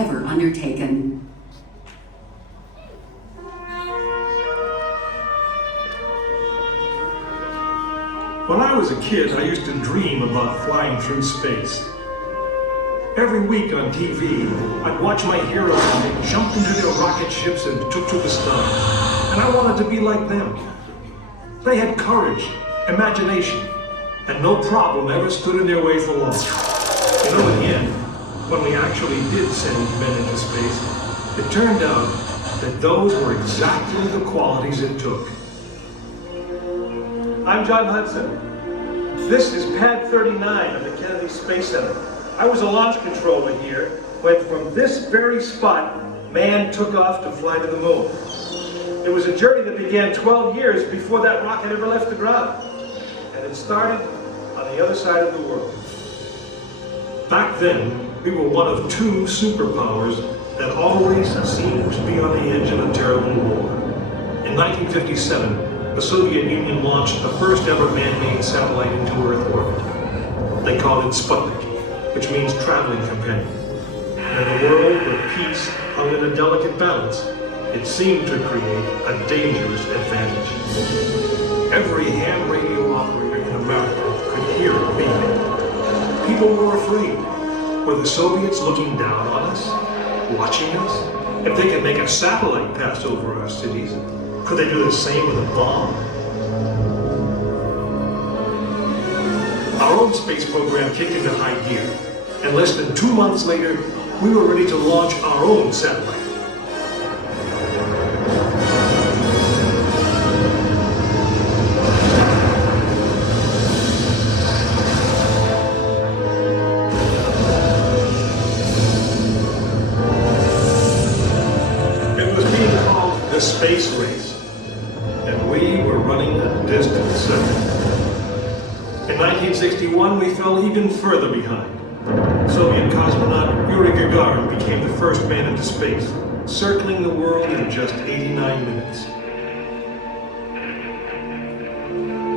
ever undertaken. When I was a kid, I used to dream about flying through space. Every week on TV, I'd watch my heroes as they jumped into their rocket ships and took to the stars. And I wanted to be like them. They had courage, imagination, and no problem ever stood in their way for long. You know, in the end, when we actually did send men into space, it turned out that those were exactly the qualities it took. I'm John Hudson. This is Pad 39 of the Kennedy Space Center. I was a launch controller here when from this very spot, man took off to fly to the moon. It was a journey that began 12 years before that rocket ever left the ground. And it started on the other side of the world. Back then, we were one of two superpowers that always seemed to be on the edge of a terrible war. In 1957, the Soviet Union launched the first ever man-made satellite into Earth orbit. They called it Sputnik, which means traveling companion. And in a world where peace hung in a delicate balance, it seemed to create a dangerous advantage. Every ham radio operator in America could hear it beeping. People were afraid. Were the Soviets looking down on us? Watching us? If they could make a satellite pass over our cities, could they do the same with a bomb? Our own space program kicked into high gear, and less than 2 months later, we were ready to launch our own satellite. It was being called the space race, and we were running a distant second. In 1961, we fell even further behind. Soviet cosmonaut Yuri Gagarin became the first man into space, circling the world in just 89 minutes.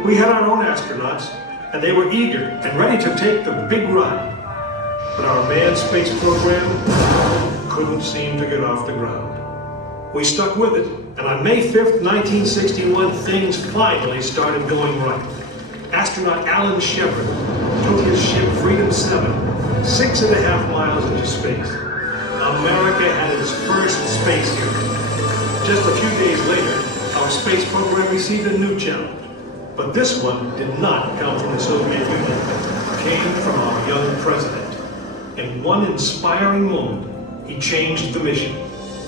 We had our own astronauts, and they were eager and ready to take the big ride. But our manned space program couldn't seem to get off the ground. We stuck with it, and on May 5th, 1961, things finally started going right. Astronaut Alan Shepard took his ship Freedom 7 6.5 miles into space. America had its first space hero. Just a few days later, our space program received a new challenge. But this one did not come from the Soviet Union. It came from our young president. In one inspiring moment, he changed the mission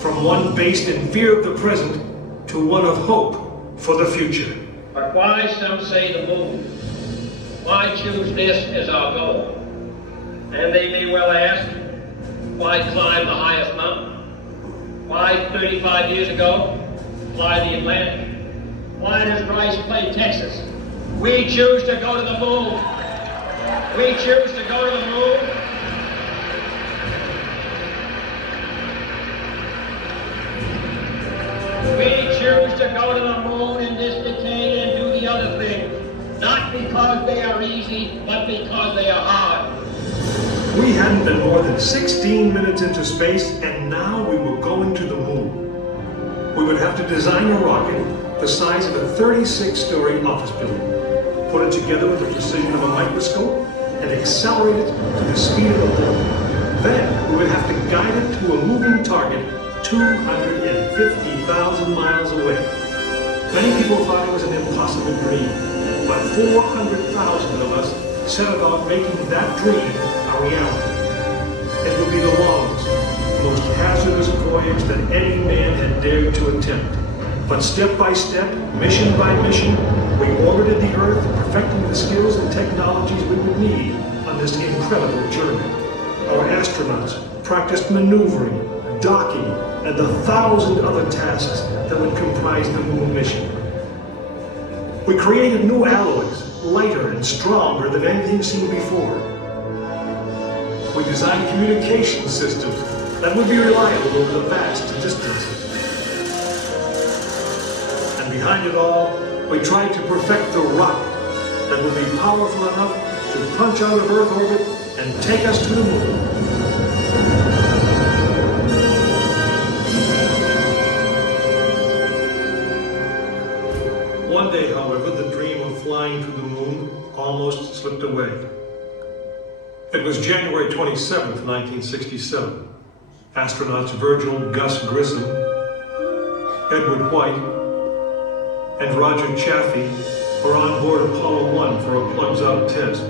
from one based in fear of the present to one of hope for the future. But why, some say, the moon? Why choose this as our goal? And they may well ask, why climb the highest mountain? Why 35 years ago fly the Atlantic? Why does Rice play Texas? We choose to go to the moon. We choose to go to the moon. We choose to go to the moon in this decade and do the other thing. Not because they are easy, but because they are hard. We hadn't been more than 16 minutes into space, and now we were going to the moon. We would have to design a rocket the size of a 36-story office building, put it together with the precision of a microscope, and accelerate it to the speed of a bullet. Then we would have to guide it to a moving target 250,000 miles away. Many people thought it was an impossible dream, but 400,000 of us set about making that dream a reality. It would be the longest, most hazardous voyage that any man had dared to attempt. But step by step, mission by mission, we orbited the Earth, perfecting the skills and technologies we would need on this incredible journey. Our astronauts practiced maneuvering, docking, and the 1,000 other tasks that would comprise the moon mission. We created new alloys, lighter and stronger than anything seen before. We designed communication systems that would be reliable over the vast distances. And behind it all, we tried to perfect the rocket that would be powerful enough to punch out of Earth orbit and take us to the moon. slipped away. It was January 27th, 1967. Astronauts Virgil Gus Grissom, Edward White, and Roger Chaffee were on board Apollo 1 for a plugs-out test,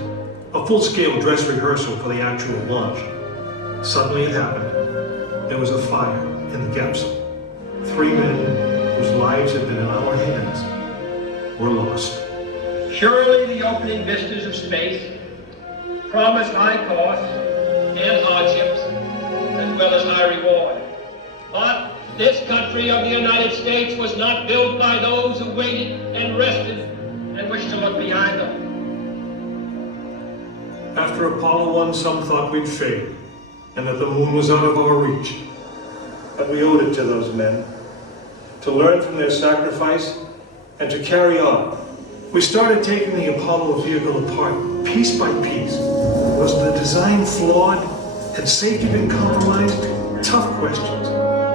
a full-scale dress rehearsal for the actual launch. Suddenly it happened. There was a fire in the capsule. 3 men whose lives had been in our hands were lost. Surely the opening vistas of space promised high costs and hardships, as well as high reward. But this country of the United States was not built by those who waited and rested and wished to look behind them. After Apollo 1, some thought we'd failed, and that the moon was out of our reach. But we owed it to those men to learn from their sacrifice and to carry on. We started taking the Apollo vehicle apart, piece by piece. Was the design flawed? Had safety been compromised? Tough questions.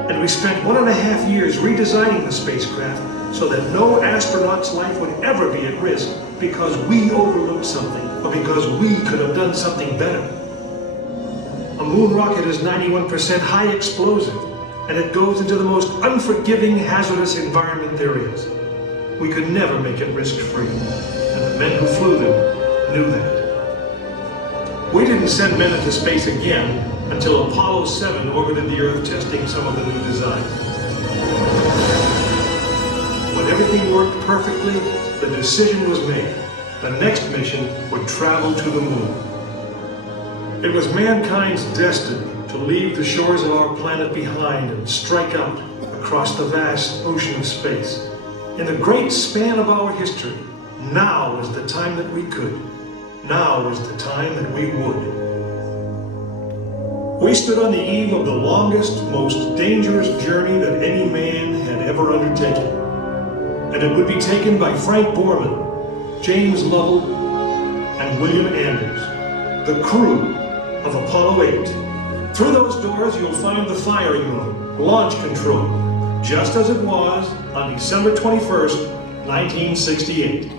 And we spent 1.5 years redesigning the spacecraft so that no astronaut's life would ever be at risk because we overlooked something or because we could have done something better. A moon rocket is 91% high explosive, and it goes into the most unforgiving, hazardous environment there is. We could never make it risk-free, and the men who flew them knew that. We didn't send men into space again until Apollo 7 orbited the Earth testing some of the new design. When everything worked perfectly, the decision was made. The next mission would travel to the moon. It was mankind's destiny to leave the shores of our planet behind and strike out across the vast ocean of space. In the great span of our history, now was the time that we could. Now was the time that we would. We stood on the eve of the longest, most dangerous journey that any man had ever undertaken. And it would be taken by Frank Borman, James Lovell, and William Anders, the crew of Apollo 8. Through those doors, you'll find the firing room, launch control, just as it was on December 21st, 1968.